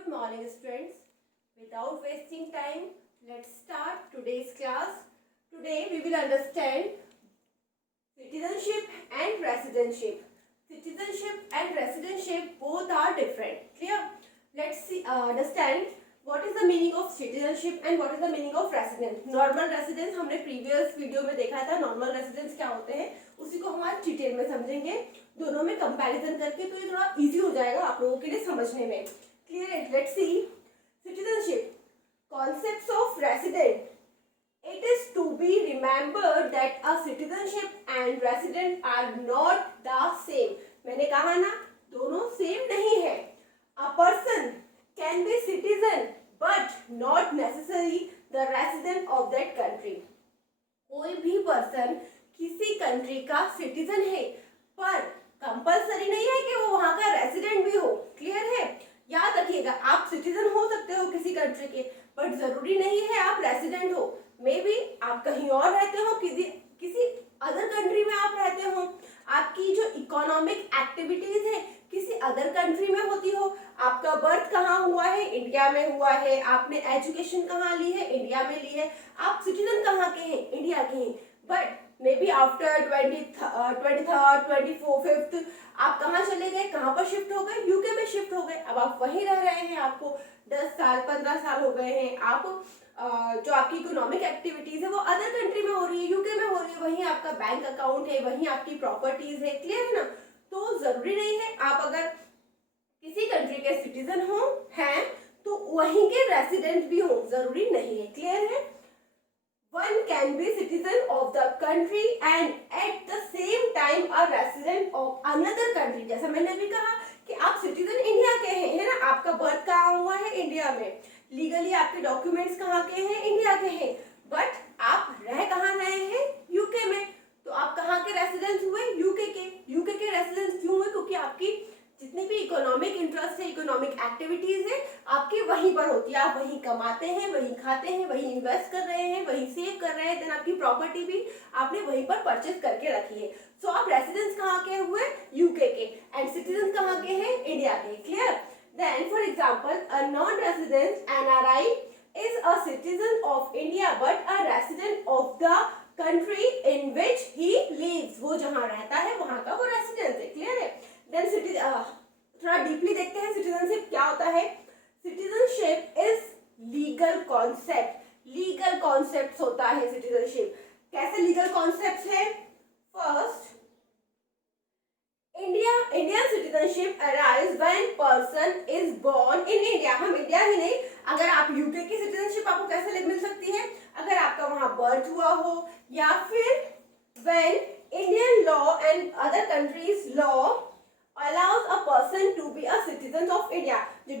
Good morning, students. Without wasting time, let's start today's class. Today we will understand citizenship and residency. Citizenship and residency both are different. Clear? Let's understand what is the meaning of citizenship and what is the meaning of residence. Normal residence हमने previous video में देखा था. Normal residence क्या होते हैं उसी को हम आज डिटेल में समझेंगे. दोनों में कंपैरिजन करके तो ये थोड़ा इजी हो जाएगा आप लोगों के लिए समझने में. Clear? Let's see. Citizenship. Concepts of resident. It is to be remembered that a citizenship and resident are not the same. मैंने कहा ना दोनों सेम नहीं है. A person can be citizen but not necessarily the resident of that country. कोई भी person किसी country का सिटीजन है पर कंपलसरी नहीं है कि वो वहाँ का रेसिडेंट भी हो. क्लियर है? याद रखिएगा आप सिटीजन हो सकते हो किसी कंट्री के बट जरूरी नहीं है आप रेसिडेंट हो. मे बी आप कहीं और रहते हो किसी अदर कंट्री में आप रहते हो. आपकी जो इकोनॉमिक एक्टिविटीज है किसी अदर कंट्री में होती हो. आपका बर्थ कहाँ हुआ है? इंडिया में हुआ है. आपने एजुकेशन कहाँ ली है? इंडिया में ली है. आप सिटीजन कहाँ के हैं? इंडिया के हैं. But may be after 23rd 24th आप कहाँ चले गए? कहाँ पर शिफ्ट हो गए? यूके में शिफ्ट हो गए. अब आप वहीं रह रहे हैं. आपको 10 साल 15 साल हो गए हैं. आप जो आपकी इकोनॉमिक एक्टिविटीज है वो अदर कंट्री में हो रही है, यूके में हो रही है. वहीं आपका बैंक अकाउंट है, वहीं आपकी प्रॉपर्टीज है. क्लियर है ना? तो जरूरी नहीं है आप अगर किसी कंट्री के सिटीजन हो हैं तो वहीं के रेसिडेंट भी हो. जरूरी नहीं है. क्लियर है? One can be citizen of the country and at the same time a resident of another country. जैसा मैंने अभी कहा कि आप सिटीजन इंडिया के हैं, है ना? आपका बर्थ कहाँ हुआ है? इंडिया में. लीगली आपके डॉक्यूमेंट्स कहाँ के हैं? इंडिया के हैं. बट आप रह कहाँ रहे हैं? यूके में. तो आप कहाँ के रेसिडेंट हुए? यूके के. यूके के रेसिडेंट क्यों हुए? क्योंकि आपकी जितनी भी इकोनॉमिक इंटरेस्ट है, इकोनॉमिक एक्टिविटीज है आपकी वहीं पर होती है. आप वहीं कमाते हैं, वहीं खाते हैं, वहीं इन्वेस्ट कर रहे हैं, वहीं सेव कर रहे हैं. देन आपकी प्रॉपर्टी भी आपने वहीं पर परचेज करके रखी है. सो आप रेसिडेंस कहाँ के हुए? यूके के. एंड सिटीजन कहाँ के हैं? इंडिया के. Clear? Then for example a non resident NRI is a citizen of India but a resident of the country in which he lives. वो जहाँ रहता है वहाँ का वो रेसिडेंट है. क्लियर है? देन थोड़ा डीपली देखते हैं सिटीजनशिप क्या होता है. Citizenship is legal concept. Legal concept होता है सिटीजनशिप. कैसे लीगल कॉन्सेप्ट है? First Indian citizenship arise when person is born in India. हम इंडिया ही नहीं, अगर आप यूके की सिटीजनशिप आपको कैसे मिल सकती है? अगर आपका वहां बर्थ हुआ हो या फिर when Indian law and other countries law allows a person to be a citizen of India. जो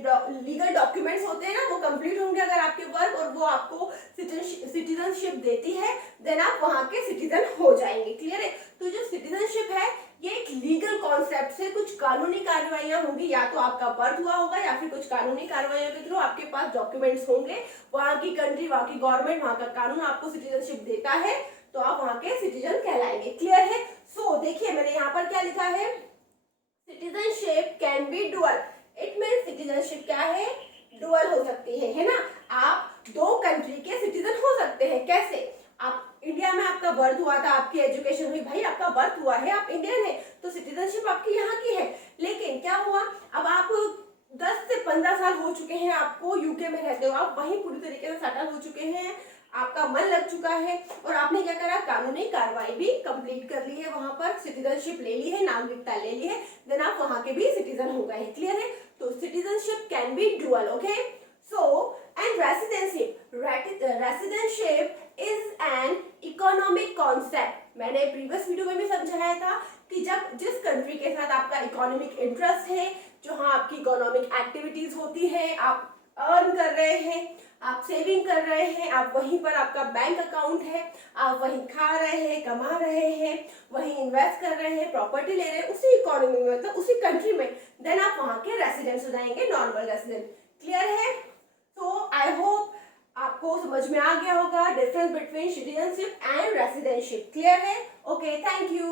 लीगल डॉक्यूमेंट्स होते हैं ना वो कंप्लीट होंगे अगर आपके वर्क और वो आपको सिटीजनशिप देती है देन आप वहाँ के सिटीजन हो जाएंगे. क्लियर है? तो जो सिटीजनशिप है ये एक लीगल कॉन्सेप्ट से कुछ कानूनी कार्रवाइयाँ होंगी. या तो आपका बर्थ हुआ होगा या फिर कुछ कानूनी कार्रवाइयों के थ्रू आपके पास डॉक्यूमेंट्स होंगे. वहाँ की कंट्री, वहाँ की गवर्नमेंट, वहाँ का कानून आपको सिटीजनशिप देता है तो आप वहाँ के सिटीजन कहलाएंगे. क्लियर है? सो देखिए मैंने यहाँ पर क्या लिखा है. Citizenship can be dual. It means citizenship क्या है? Dual हो सकती है ना? आप दो कंट्री के सिटीजन हो सकते हैं. कैसे? आप इंडिया में आपका बर्थ हुआ था, आपकी एजुकेशन हुई, भाई आपका बर्थ हुआ है, आप इंडियन है तो सिटीजनशिप आपकी यहाँ की है. लेकिन क्या हुआ अब आप 10 से 15 साल हो चुके हैं, आपको यूके में रहते हो, आप वहीं पूरी तरीके से सेटल हो चुके हैं, आपका मन लग चुका है और आपने क्या करा? कानूनी कार्रवाई भी कंप्लीट कर ली है, वहां पर सिटीजनशिप ले ली है, नागरिकता ले ली है. देन आप वहां के भी सिटीजन हो गए हैं. क्लियर है? तो citizenship can be dual. Okay. So and residentship is an economic concept. मैंने प्रीवियस वीडियो में भी समझाया था कि जब जिस कंट्री के साथ आपका इकोनॉमिक इंटरेस्ट है, जहाँ आपकी इकोनॉमिक एक्टिविटीज होती है, आप अर्न कर रहे हैं, आप सेविंग कर रहे हैं, आप वहीं पर आपका बैंक अकाउंट है, आप वहीं खा रहे हैं, कमा रहे हैं, वहीं इन्वेस्ट कर रहे हैं, प्रॉपर्टी ले रहे हैं उसी इकोनॉमी में, मतलब उसी कंट्री में, देन आप वहाँ के रेसिडेंट्स हो जाएंगे, नॉर्मल रेसिडेंट. क्लियर है? तो आई होप आपको समझ में आ गया होगा difference between citizenship and residentship. Clear है? Okay, thank you.